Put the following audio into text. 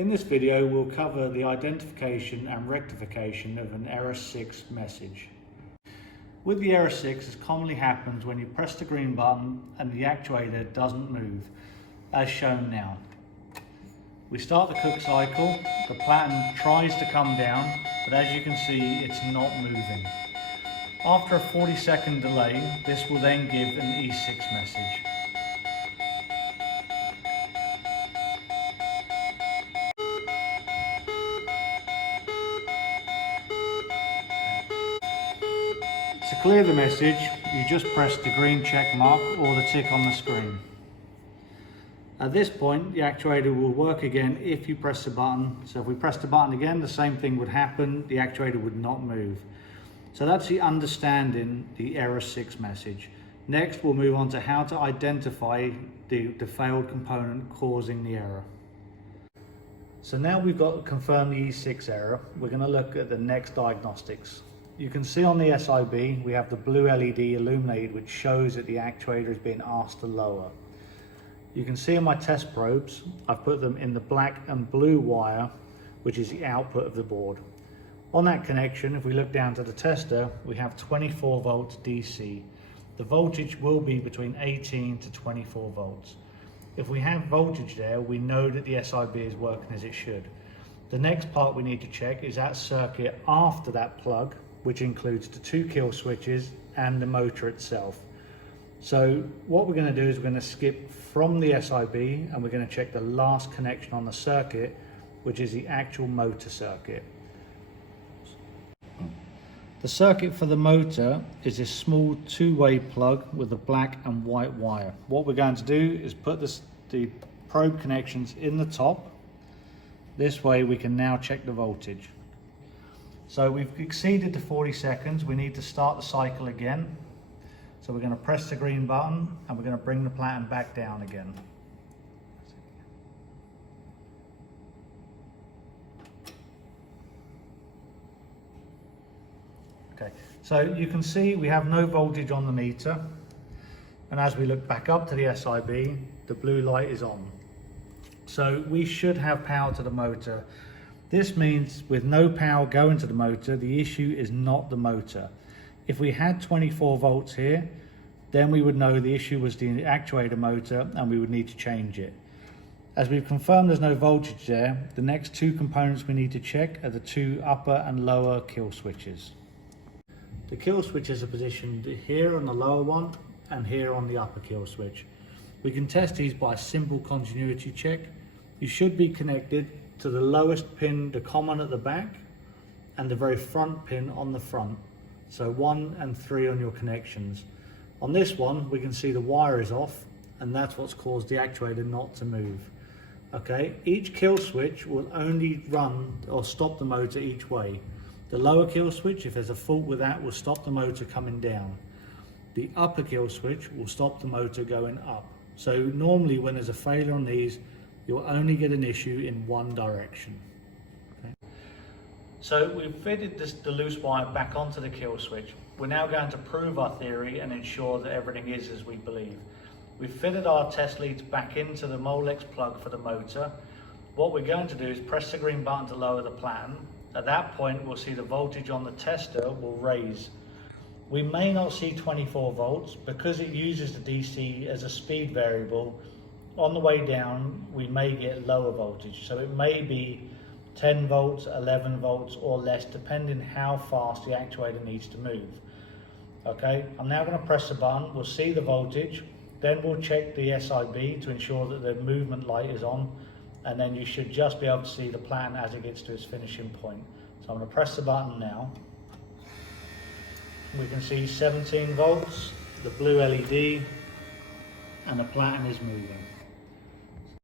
In this video, we'll cover the identification and rectification of an error 6 message. With the error 6, this commonly happens when you press the green button and the actuator doesn't move, as shown now. We start the cook cycle, the platen tries to come down, but as you can see, it's not moving. After a 40-second delay, this will then give an E6 message. To clear the message, you just press the green check mark or the tick on the screen. At this point, the actuator will work again if you press the button. So if we press the button again, the same thing would happen, the actuator would not move. So that's the understanding the error 6 message. Next, we'll move on to how to identify the failed component causing the error. So now we've got confirmed the E6 error, we're going to look at the next diagnostics. You can see on the SIB we have the blue LED illuminated, which shows that the actuator is being asked to lower. You can see on my test probes, I've put them in the black and blue wire, which is the output of the board. On that connection, if we look down to the tester, we have 24 volts DC. The voltage will be between 18 to 24 volts. If we have voltage there, we know that the SIB is working as it should. The next part we need to check is that circuit after that plug, which includes the 2 kill switches and the motor itself. So what we're going to do is we're going to skip from the SIB and we're going to check the last connection on the circuit, which is the actual motor circuit. The circuit for the motor is this small 2-way plug with a black and white wire. What we're going to do is put the probe connections in the top. This way we can now check the voltage. So we've exceeded the 40 seconds, we need to start the cycle again. So we're going to press the green button and we're going to bring the platen back down again. Okay, so you can see we have no voltage on the meter, and as we look back up to the SIB, the blue light is on. So we should have power to the motor. This means with no power going to the motor, the issue is not the motor. If we had 24 volts here, then we would know the issue was the actuator motor and we would need to change it. As we've confirmed there's no voltage there, the next 2 components we need to check are the 2 upper and lower kill switches. The kill switches are positioned here on the lower one and here on the upper kill switch. We can test these by a simple continuity check. You should be connected to the lowest pin, the common at the back, and the very front pin on the front. So 1 and 3 on your connections. On this one, we can see the wire is off, and that's what's caused the actuator not to move. Okay, each kill switch will only run or stop the motor each way. The lower kill switch, if there's a fault with that, will stop the motor coming down. The upper kill switch will stop the motor going up. So normally when there's a failure on these, you'll only get an issue in one direction. Okay. So we've fitted the loose wire back onto the kill switch. We're now going to prove our theory and ensure that everything is as we believe. We've fitted our test leads back into the Molex plug for the motor. What we're going to do is press the green button to lower the platen. At that point, we'll see the voltage on the tester will raise. We may not see 24 volts because it uses the DC as a speed variable. On the way down, we may get lower voltage. So it may be 10 volts, 11 volts or less, depending how fast the actuator needs to move. Okay, I'm now going to press the button. We'll see the voltage. Then we'll check the SIB to ensure that the movement light is on. And then you should just be able to see the platen as it gets to its finishing point. So I'm going to press the button now. We can see 17 volts, the blue LED, and the platen is moving.